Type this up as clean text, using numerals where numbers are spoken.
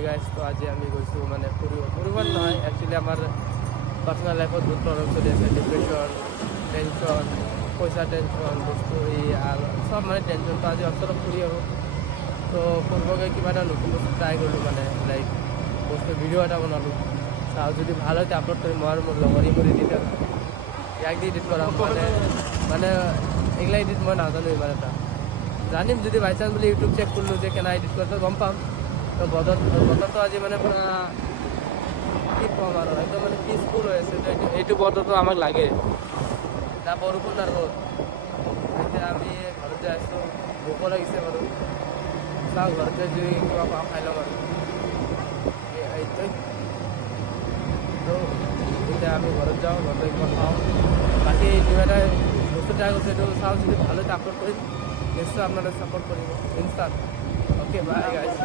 এই গাইজ তো আজি আমি গৈছোঁ মানে ফুৰিব নহয় একচুৱেলি আমাৰ পাৰ্চনেল লাইফত বহুত প্ৰব্লেম চলি আছে ডিপ্ৰেশ্যন টেনশ্যন পইচা টেনশ্যন বস্তু আৰু চব মানে টেনশ্যনটো আজি অলপ ফুৰি আহোঁ তো ফুৰিবগৈ কিবা এটা নতুন বস্তু ট্ৰাই কৰিলোঁ মানে লাইক বস্তু ভিডিঅ' এটা বনালোঁ চাওঁ যদি ভাল হয় আপলোড কৰিম মই আৰু মোৰ লগৰী মোৰ এডিটাৰ ইয়াক দি এডিট কৰাম মানে এইগিলা এডিট মই নাজানো ইমান এটা জানিম যদি বাই চান্স বুলি ইউটিউব চেক কৰিলোঁ যে কেনে এডিট কৰোঁ গম পাম তো বতৰটো আজি মানে পূৰা কি ক'ম আৰু একদম মানে পিচফুল হৈ আছে তো এইটো বতৰটো আমাক লাগে না বৰষুণ না ৰ'দ এতিয়া আমি ঘৰত যাই আছোঁ ভোকো লাগিছে বাৰু চাওঁ ঘৰত যাই যদি কিবা পাওঁ খাই ল'ম আৰু তো এতিয়া আমি ঘৰত যাওঁ ঘৰতে কিবা খাওঁ বাকী নিউ এটা বস্তু ট্ৰাই কৰিছোঁ এইটো চাওঁ যদি ভাল হয় আপলোড কৰিম নিশ্চয় আপোনালোকে ছাপোৰ্ট কৰিব ইনষ্টাত অ'কে বাই গাইজ